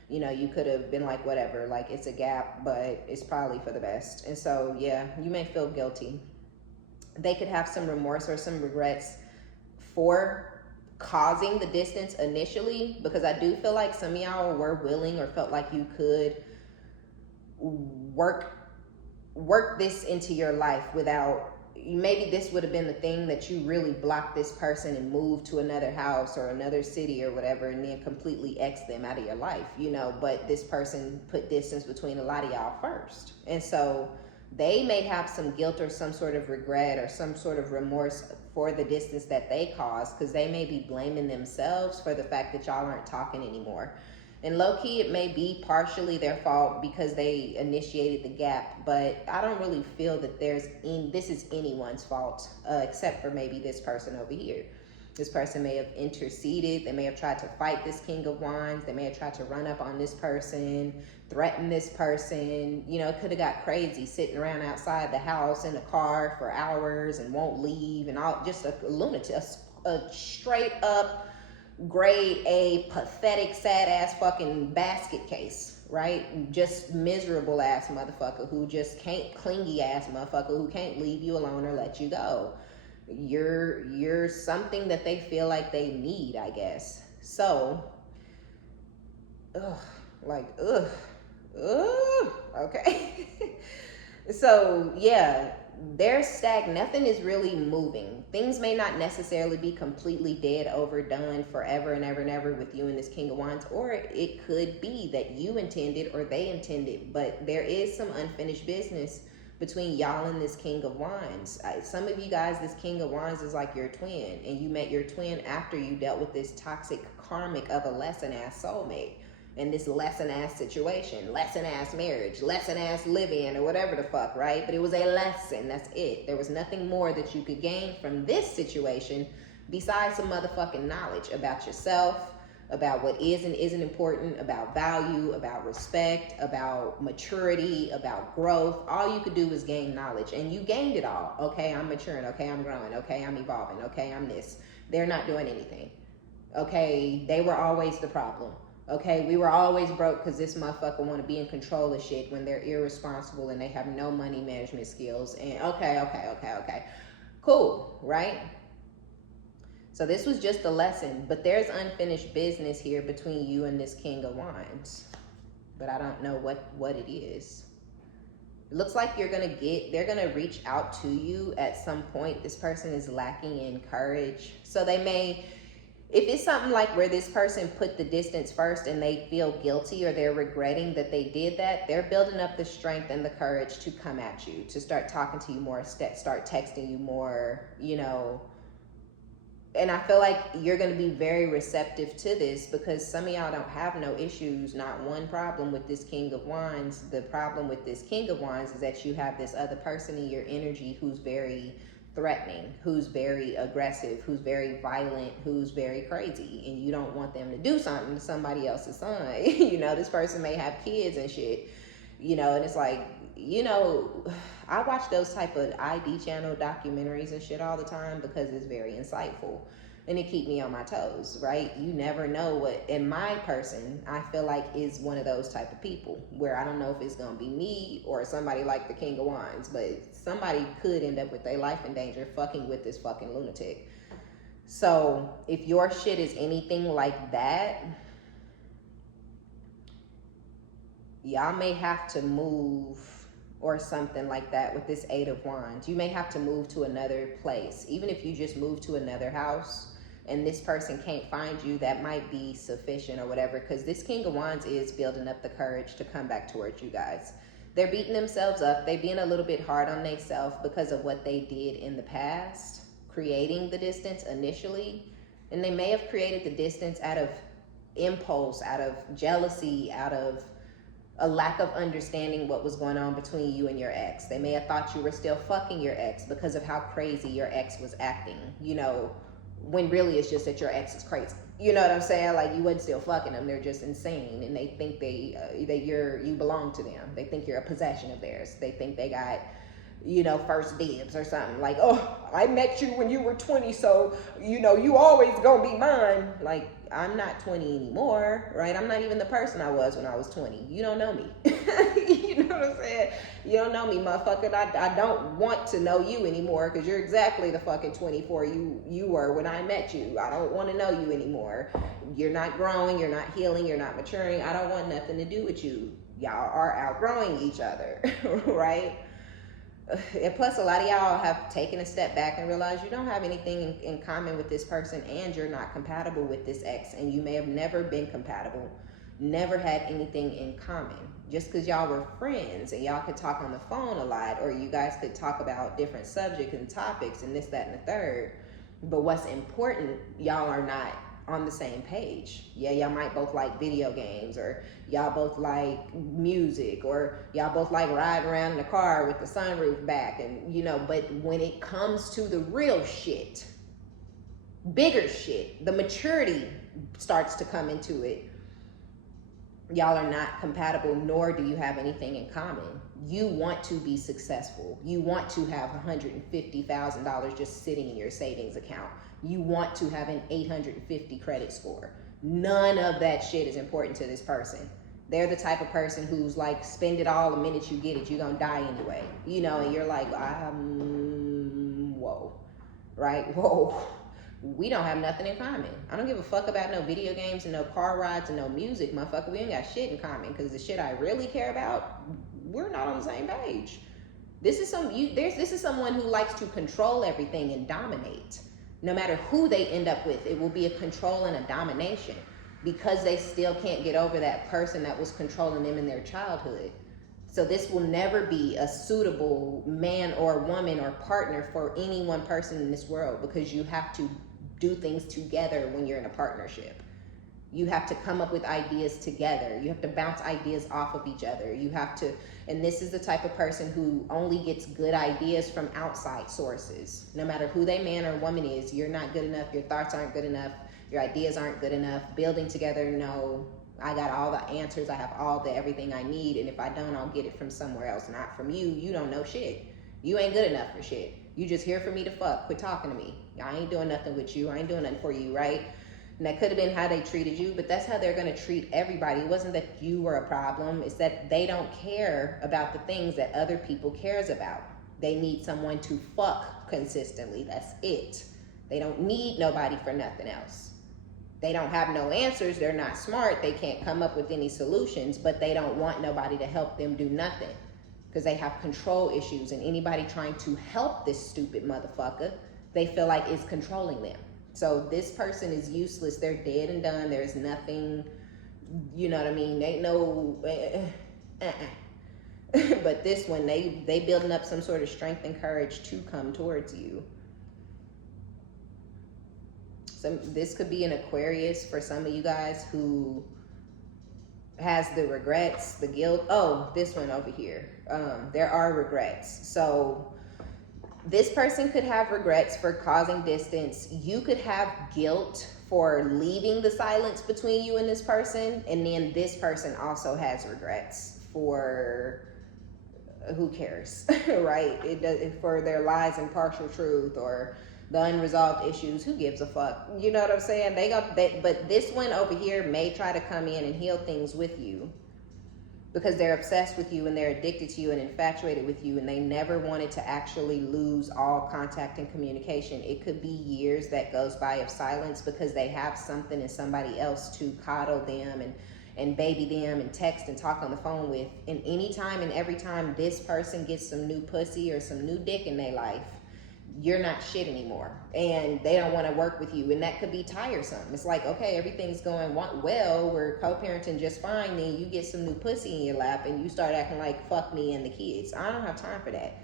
You know, you could have been like, whatever, like it's a gap, but it's probably for the best. And so, yeah, you may feel guilty. They could have some remorse or some regrets for causing the distance initially, because I do feel like some of y'all were willing or felt like you could work this into your life without, maybe this would have been the thing that you really blocked this person and moved to another house or another city or whatever, and then completely X them out of your life, you know, but this person put distance between a lot of y'all first. And so they may have some guilt or some sort of regret or some sort of remorse for the distance that they caused, because they may be blaming themselves for the fact that y'all aren't talking anymore. And low-key, it may be partially their fault because they initiated the gap, but I don't really feel that this is anyone's fault, except for maybe this person over here. This person may have interceded. They may have tried to fight this King of Wands. They may have tried to run up on this person, threaten this person. You know, it could have got crazy, sitting around outside the house in the car for hours and won't leave, and all, just a lunatic, a straight up grade A, pathetic, sad ass fucking basket case, right? Just miserable ass motherfucker who just can't, clingy ass motherfucker who can't leave you alone or let you go. You're something that they feel like they need, I guess. So, okay. So yeah, there's nothing is really moving. Things may not necessarily be completely dead, overdone forever and ever and ever with you and this King of Wands, or it could be that you intended or they intended, but there is some unfinished business between y'all and this King of Wands. Some of you guys, this King of Wands is like your twin, and you met your twin after you dealt with this toxic karmic of a lesson-ass soulmate. And this lesson-ass situation, lesson-ass marriage, lesson-ass live-in, or whatever the fuck, right? But it was a lesson, that's it. There was nothing more that you could gain from this situation besides some motherfucking knowledge about yourself, about what is and isn't important, about value, about respect, about maturity, about growth. All you could do was gain knowledge, and you gained it all. Okay, I'm maturing. Okay, I'm growing. Okay, I'm evolving. Okay, I'm this. They're not doing anything. Okay, they were always the problem. Okay, we were always broke because this motherfucker want to be in control of shit when they're irresponsible and they have no money management skills. And okay. Cool, right? So this was just a lesson, but there's unfinished business here between you and this King of Wands. But I don't know what it is. It looks like they're gonna reach out to you at some point. This person is lacking in courage. So they may, if it's something like where this person put the distance first and they feel guilty or they're regretting that they did that, they're building up the strength and the courage to come at you, to start talking to you more, start texting you more, you know. And I feel like you're going to be very receptive to this because some of y'all don't have no issues, not one problem with this King of Wands. The problem with this King of Wands is that you have this other person in your energy who's very threatening, who's very aggressive, who's very violent, who's very crazy, and you don't want them to do something to somebody else's son. You know, this person may have kids and shit, you know, and it's like, you know, I watch those type of ID channel documentaries and shit all the time because it's very insightful and it keep me on my toes, right? You never know what, and my person, I feel like is one of those type of people where I don't know if it's going to be me or somebody like the King of Wands, but somebody could end up with their life in danger fucking with this fucking lunatic. So if your shit is anything like that, y'all may have to move or something like that with this Eight of Wands. You may have to move to another place. Even if you just move to another house and this person can't find you, that might be sufficient or whatever, because this King of Wands is building up the courage to come back towards you guys. They're beating themselves up. They're being a little bit hard on themselves because of what they did in the past, creating the distance initially. And they may have created the distance out of impulse, out of jealousy, out of a lack of understanding what was going on between you and your ex. They may have thought you were still fucking your ex because of how crazy your ex was acting, you know, when really it's just that your ex is crazy. You know what I'm saying? Like, you wasn't still fucking them. They're just insane, and they think you belong to them. They think you're a possession of theirs. They think they got, you know, first dibs or something. Like, oh, I met you when you were 20, so, you know, you always gonna be mine. Like, I'm not 20 anymore, right? I'm not even the person I was when I was 20. You don't know me. You know what I'm saying? You don't know me, motherfucker. I don't want to know you anymore because you're exactly the fucking 24 you were when I met you. I don't want to know you anymore. You're not growing. You're not healing. You're not maturing. I don't want nothing to do with you. Y'all are outgrowing each other, right? And plus, a lot of y'all have taken a step back and realized you don't have anything in common with this person, and you're not compatible with this ex, and you may have never been compatible, never had anything in common. Just because y'all were friends and y'all could talk on the phone a lot, or you guys could talk about different subjects and topics and this, that, and the third. But what's important, y'all are not on the same page. Yeah, y'all might both like video games, or y'all both like music, or y'all both like riding around in the car with the sunroof back, and you know, but when it comes to the real shit, bigger shit, the maturity starts to come into it. Y'all are not compatible, nor do you have anything in common. You want to be successful. You want to have $150,000 just sitting in your savings account. You want to have an 850 credit score. None of that shit is important to this person. They're the type of person who's like, spend it all the minute you get it, you're gonna die anyway. You know, and you're like, whoa, right? Whoa. We don't have nothing in common. I don't give a fuck about no video games and no car rides and no music, motherfucker. We ain't got shit in common, because the shit I really care about, we're not on the same page. This is someone who likes to control everything and dominate. No matter who they end up with, it will be a control and a domination, because they still can't get over that person that was controlling them in their childhood. So this will never be a suitable man or woman or partner for any one person in this world, because you have to do things together when you're in a partnership. You have to come up with ideas together. You have to bounce ideas off of each other. You have to, and this is the type of person who only gets good ideas from outside sources. No matter who they man or woman is, you're not good enough, your thoughts aren't good enough, your ideas aren't good enough. Building together, no, I got all the answers, I have all the everything I need, and if I don't, I'll get it from somewhere else, not from you. You don't know shit. You ain't good enough for shit. You just here for me to fuck. Quit talking to me. I ain't doing nothing with you. I ain't doing nothing for you, right? And that could have been how they treated you, but that's how they're gonna treat everybody. It wasn't that you were a problem, it's that they don't care about the things that other people cares about. They need someone to fuck consistently, that's it. They don't need nobody for nothing else. They don't have no answers, they're not smart, they can't come up with any solutions, but they don't want nobody to help them do nothing, because they have control issues, and anybody trying to help this stupid motherfucker, they feel like is controlling them. So this person is useless, they're dead and done, there's nothing, you know what I mean, ain't no, but this one, they building up some sort of strength and courage to come towards you. This could be an Aquarius for some of you guys who has the regrets, the guilt. Oh, this one over here. There are regrets. So this person could have regrets for causing distance. You could have guilt for leaving the silence between you and this person. And then this person also has regrets for, who cares, right? It does, for their lies and partial truth, or the unresolved issues. Who gives a fuck? You know what I'm saying? But this one over here may try to come in and heal things with you, because they're obsessed with you and they're addicted to you and infatuated with you, and they never wanted to actually lose all contact and communication. It could be years that goes by of silence because they have something and somebody else to coddle them and baby them and text and talk on the phone with. And anytime and every time this person gets some new pussy or some new dick in their life, you're not shit anymore, and they don't want to work with you, and that could be tiresome. It's like, okay, everything's going well, we're co-parenting just fine, then you get some new pussy in your lap and you start acting like fuck me and the kids. I don't have time for that.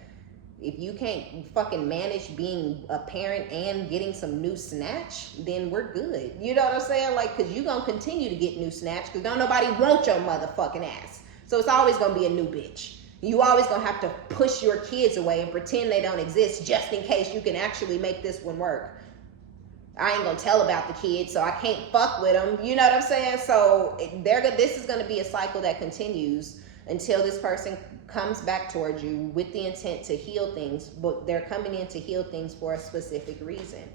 If you can't fucking manage being a parent and getting some new snatch, then we're good. You know what I'm saying? Like, because you're gonna continue to get new snatch, because don't nobody want your motherfucking ass. So it's always gonna be a new bitch. You always gonna have to push your kids away and pretend they don't exist just in case you can actually make this one work. I ain't gonna tell about the kids, so I can't fuck with them. You know what I'm saying? So this is gonna be a cycle that continues until this person comes back towards you with the intent to heal things, but they're coming in to heal things for a specific reason.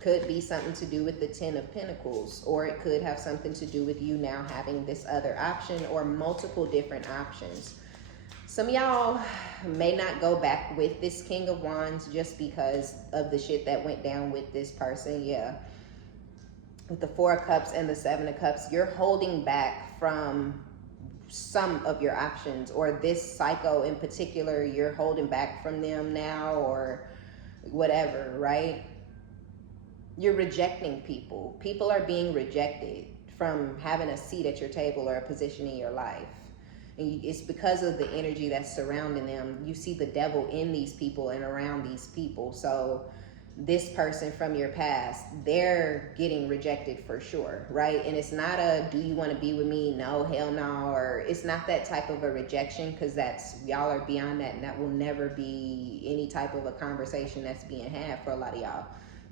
Could be something to do with the 10 of Pentacles, or it could have something to do with you now having this other option or multiple different options. Some of y'all may not go back with this King of Wands just because of the shit that went down with this person. Yeah. With the 4 of Cups and the 7 of Cups, you're holding back from some of your options, or this psycho in particular, you're holding back from them now, or whatever, right? You're rejecting people. People are being rejected from having a seat at your table or a position in your life. And it's because of the energy that's surrounding them. You see the devil in these people and around these people. So this person from your past, they're getting rejected for sure, right? And it's not a, do you want to be with me? No, hell no. Or it's not that type of a rejection, because that's, y'all are beyond that, and that will never be any type of a conversation that's being had for a lot of y'all.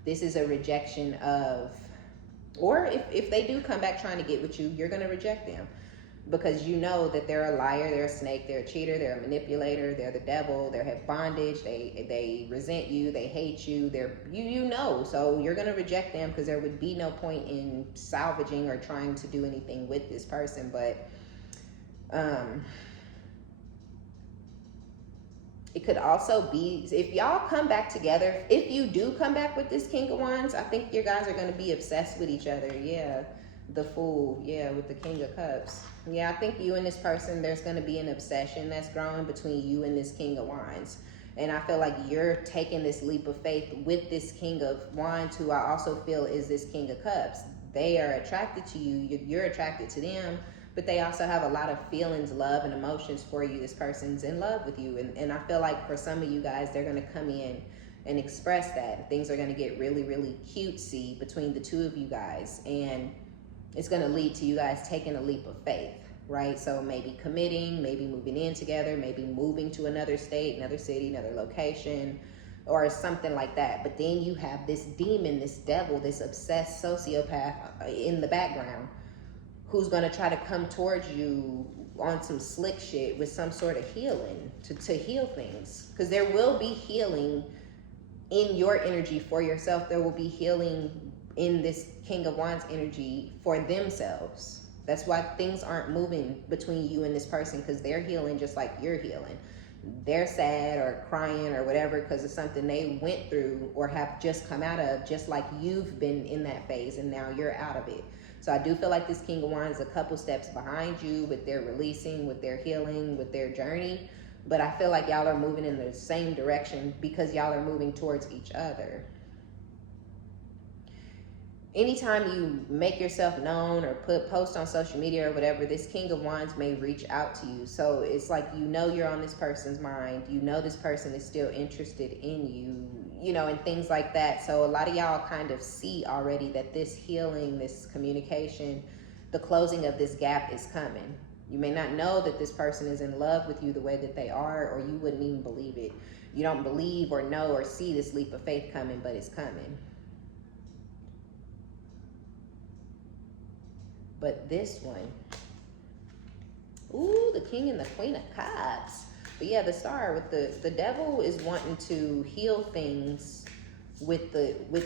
This is a rejection of, or if they do come back trying to get with you, you're going to reject them. Because you know that they're a liar, they're a snake, they're a cheater, they're a manipulator, they're the devil, they have bondage, they resent you, they hate you, they're you know. So you're gonna reject them, because there would be no point in salvaging or trying to do anything with this person. But it could also be, if y'all come back together, if you do come back with this King of Wands, I think you guys are gonna be obsessed with each other. Yeah. The Fool, yeah, with the King of Cups. Yeah, I think you and this person, there's going to be an obsession that's growing between you and this King of Wands. And I feel like you're taking this leap of faith with this King of Wands, who I also feel is this King of Cups. They are attracted to you, you're attracted to them, but they also have a lot of feelings, love, and emotions for you. This person's in love with you. And I feel like for some of you guys, they're going to come in and express that. Things are going to get really, really cutesy between the two of you guys. And it's going to lead to you guys taking a leap of faith, right? So maybe committing, maybe moving in together, maybe moving to another state, another city, another location, or something like that. But then you have this demon, this devil, this obsessed sociopath in the background, who's going to try to come towards you on some slick shit with some sort of healing to heal things. Because there will be healing in your energy for yourself. There will be healing in this King of Wands energy for themselves. That's why things aren't moving between you and this person, because they're healing just like you're healing. They're sad or crying or whatever because of something they went through or have just come out of, just like you've been in that phase and now you're out of it. So I do feel like this King of Wands is a couple steps behind you with their releasing, with their healing, with their journey. But I feel like y'all are moving in the same direction because y'all are moving towards each other. Anytime you make yourself known or post on social media or whatever, this King of Wands may reach out to you. So it's like, you know, you're on this person's mind. You know, this person is still interested in you, you know, and things like that. So a lot of y'all kind of see already that this healing, this communication, the closing of this gap is coming. You may not know that this person is in love with you the way that they are, or you wouldn't even believe it. You don't believe or know or see this leap of faith coming, but it's coming. But this one, ooh, the King and the Queen of Cups. But yeah, the Star with the devil is wanting to heal things with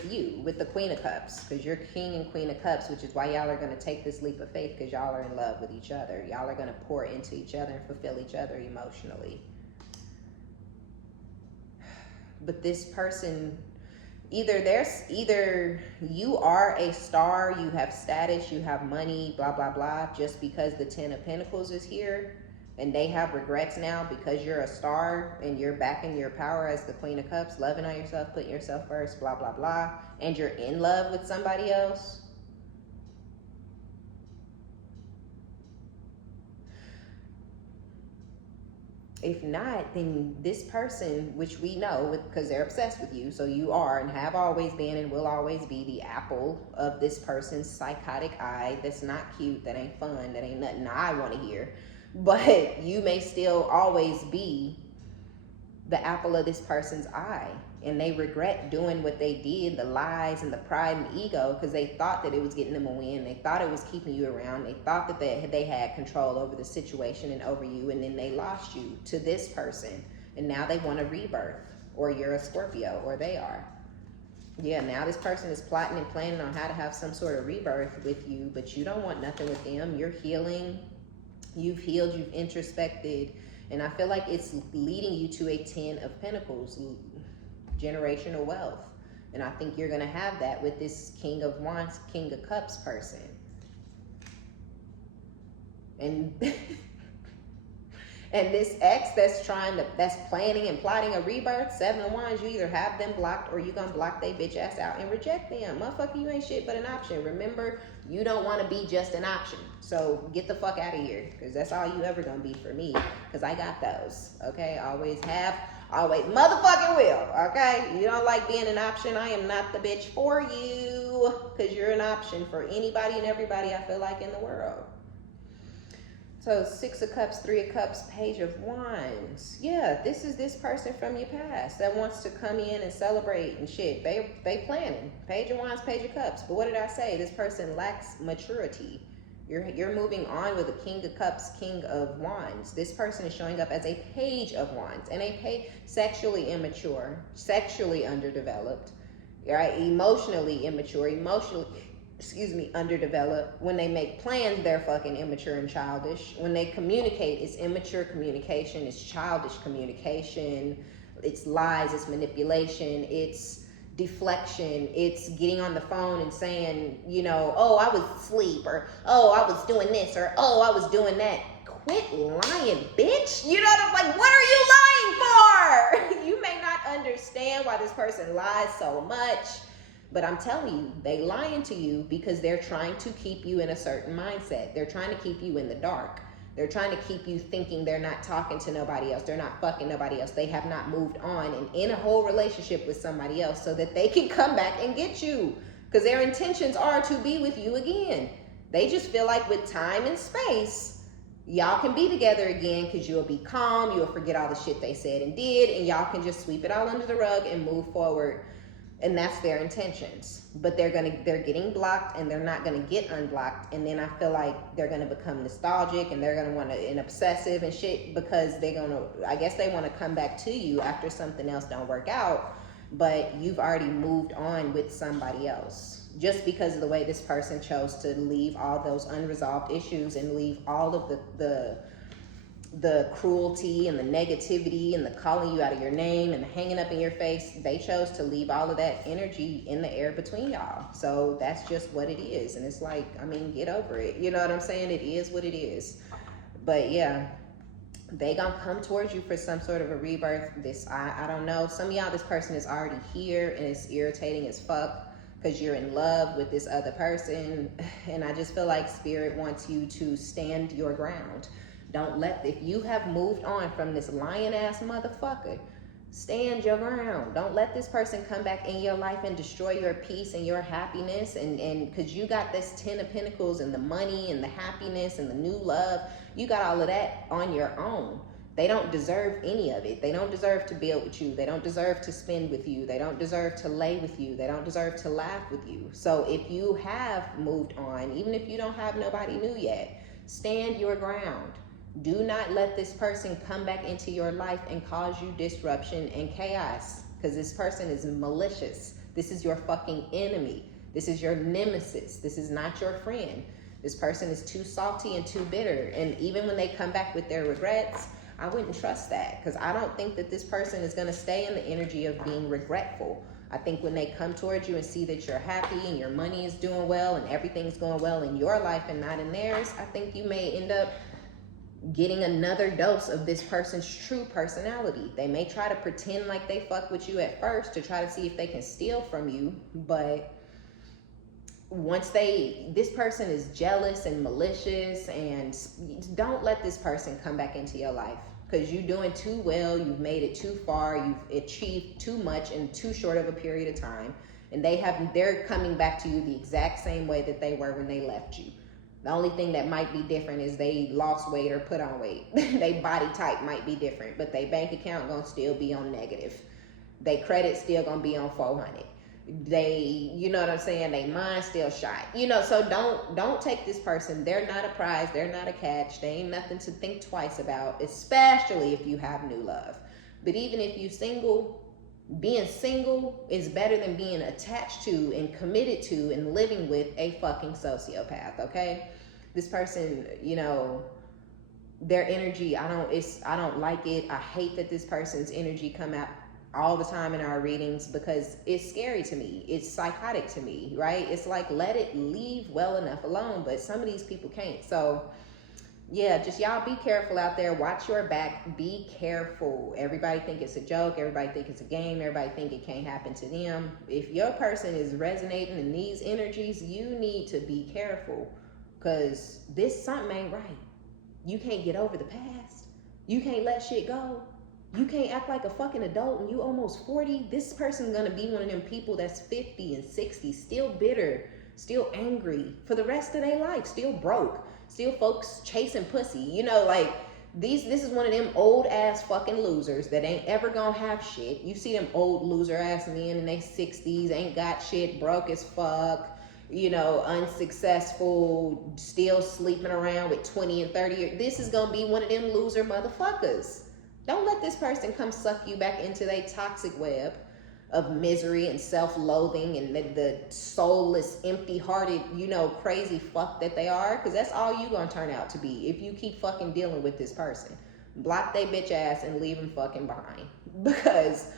you, with the Queen of Cups, because you're King and Queen of Cups, which is why y'all are going to take this leap of faith, because y'all are in love with each other. Y'all are going to pour into each other and fulfill each other emotionally. But this person, either you are a star, you have status, you have money, blah blah blah, just because the Ten of Pentacles is here, and they have regrets now because you're a star and you're back in your power as the Queen of Cups, loving on yourself, putting yourself first, blah blah blah, and you're in love with somebody else. If not, then this person, which we know because they're obsessed with you, so you are and have always been and will always be the apple of this person's psychotic eye. That's not cute, that ain't fun, that ain't nothing I want to hear. But you may still always be the apple of this person's eye, and they regret doing what they did, the lies and the pride and ego, because they thought that it was getting them a win. They thought it was keeping you around. They thought that they had control over the situation and over you, and then they lost you to this person, and now they want a rebirth, or you're a Scorpio, or they are. Yeah, now this person is plotting and planning on how to have some sort of rebirth with you, but you don't want nothing with them. You're healing. You've healed. You've introspected. And I feel like it's leading you to a 10 of Pentacles, generational wealth. And I think you're going to have that with this King of Wands, King of Cups person. And and this ex that's planning and plotting a rebirth, 7 of Wands, you either have them blocked or you're going to block they bitch ass out and reject them. Motherfucker, you ain't shit but an option. Remember, you don't want to be just an option. So get the fuck out of here, because that's all you ever going to be for me, because I got those. Okay, always have Always motherfucking will, okay? You don't like being an option, I am not the bitch for you, because you're an option for anybody and everybody, I feel like, in the world. So 6 of Cups, 3 of Cups, Page of Wands. Yeah, this is this person from your past that wants to come in and celebrate and shit. They planning. Page of Wands, Page of Cups. But what did I say? This person lacks maturity. You're moving on with a King of Cups, King of Wands. This person is showing up as a Page of Wands and sexually immature, sexually underdeveloped, right? Emotionally immature, underdeveloped. When they make plans, they're fucking immature and childish. When they communicate, it's immature communication, it's childish communication, it's lies, it's manipulation, it's deflection, it's getting on the phone and saying, you know, oh, I was asleep, or oh, I was doing this, or oh, I was doing that. Quit lying, bitch. You know what I'm like, what are you lying for? You may not understand why this person lies so much, but I'm telling you, they lying to you because they're trying to keep you in a certain mindset. They're trying to keep you in the dark. They're trying to keep you thinking they're not talking to nobody else. They're not fucking nobody else. They have not moved on and in a whole relationship with somebody else so that they can come back and get you. Because their intentions are to be with you again. They just feel like with time and space, y'all can be together again because you'll be calm. You'll forget all the shit they said and did. And y'all can just sweep it all under the rug and move forward. And that's their intentions, but they're getting blocked and they're not gonna get unblocked. And then I feel like they're gonna become nostalgic and they're gonna want to and obsessive and shit because I guess they want to come back to you after something else don't work out, but you've already moved on with somebody else just because of the way this person chose to leave all those unresolved issues and leave all of the cruelty and the negativity and the calling you out of your name and the hanging up in your face. They chose to leave all of that energy in the air between y'all. So that's just what it is. And it's like, I mean, get over it. You know what I'm saying? It is what it is. But yeah, they gonna come towards you for some sort of a rebirth. I don't know. Some of y'all, this person is already here and it's irritating as fuck because you're in love with this other person. And I just feel like Spirit wants you to stand your ground. If you have moved on from this lying ass motherfucker, stand your ground. Don't let this person come back in your life and destroy your peace and your happiness. And because you got this 10 of Pentacles and the money and the happiness and the new love, you got all of that on your own. They don't deserve any of it. They don't deserve to build with you. They don't deserve to spend with you. They don't deserve to lay with you. They don't deserve to laugh with you. So if you have moved on, even if you don't have nobody new yet, stand your ground. Do not let this person come back into your life and cause you disruption and chaos, because this person is malicious. This is your fucking enemy. This is your nemesis. This is not your friend. This person is too salty and too bitter. And even when they come back with their regrets, I wouldn't trust that, because I don't think that this person is going to stay in the energy of being regretful. I think when they come towards you and see that you're happy and your money is doing well and everything's going well in your life and not in theirs, I think you may end up getting another dose of this person's true personality. They may try to pretend like they fuck with you at first to try to see if they can steal from you, but once this person is jealous and malicious, and don't let this person come back into your life, because you're doing too well. You've made it too far. You've achieved too much in too short of a period of time, and they're coming back to you the exact same way that they were when they left you. The only thing that might be different is they lost weight or put on weight. They body type might be different, but they bank account gonna still be on negative. They credit still gonna be on 400. You know what I'm saying? They mind still shot. You know, so don't take this person. They're not a prize. They're not a catch. They ain't nothing to think twice about, especially if you have new love. But even if you single, being single is better than being attached to and committed to and living with a fucking sociopath, okay? This person, you know, their energy, I don't like it. I hate that this person's energy come out all the time in our readings, because it's scary to me. It's psychotic to me, right? It's like, let it leave well enough alone, but some of these people can't. So yeah, just y'all be careful out there. Watch your back. Be careful. Everybody think it's a joke. Everybody think it's a game. Everybody think it can't happen to them. If your person is resonating in these energies, you need to be careful, because something ain't right. You can't get over the past. You can't let shit go. You can't act like a fucking adult and you almost 40. This person's gonna be one of them people that's 50 and 60, still bitter, still angry for the rest of their life, still broke, still folks chasing pussy. You know, like this is one of them old ass fucking losers that ain't ever gonna have shit. You see them old loser ass men in their 60s, ain't got shit, broke as fuck, you know, unsuccessful, still sleeping around with 20 and 30. This is gonna be one of them loser motherfuckers. Don't let this person come suck you back into their toxic web of misery and self-loathing and the soulless, empty-hearted, you know, crazy fuck that they are, because that's all you gonna turn out to be if you keep fucking dealing with this person. Block they bitch ass and leave them fucking behind. Because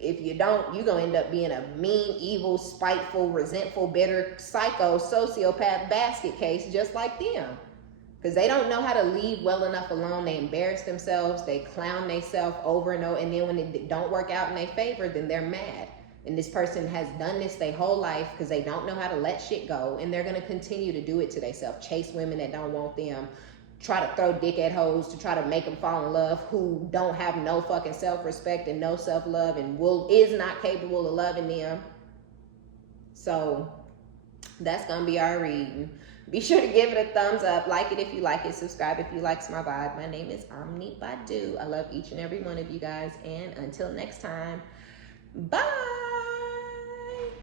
if you don't, you're gonna end up being a mean, evil, spiteful, resentful, bitter, psycho, sociopath basket case just like them. Because they don't know how to leave well enough alone. They embarrass themselves. They clown themselves over and over. And then when it don't work out in their favor, then they're mad. And this person has done this their whole life because they don't know how to let shit go. And they're going to continue to do it to themselves. Chase women that don't want them. Try to throw dick at hoes to try to make them fall in love who don't have no fucking self-respect and no self-love and is not capable of loving them. So that's going to be our reading. Be sure to give it a thumbs up. Like it if you like it. Subscribe if you like my vibe. My name is OmniBadu. I love each and every one of you guys. And until next time, bye.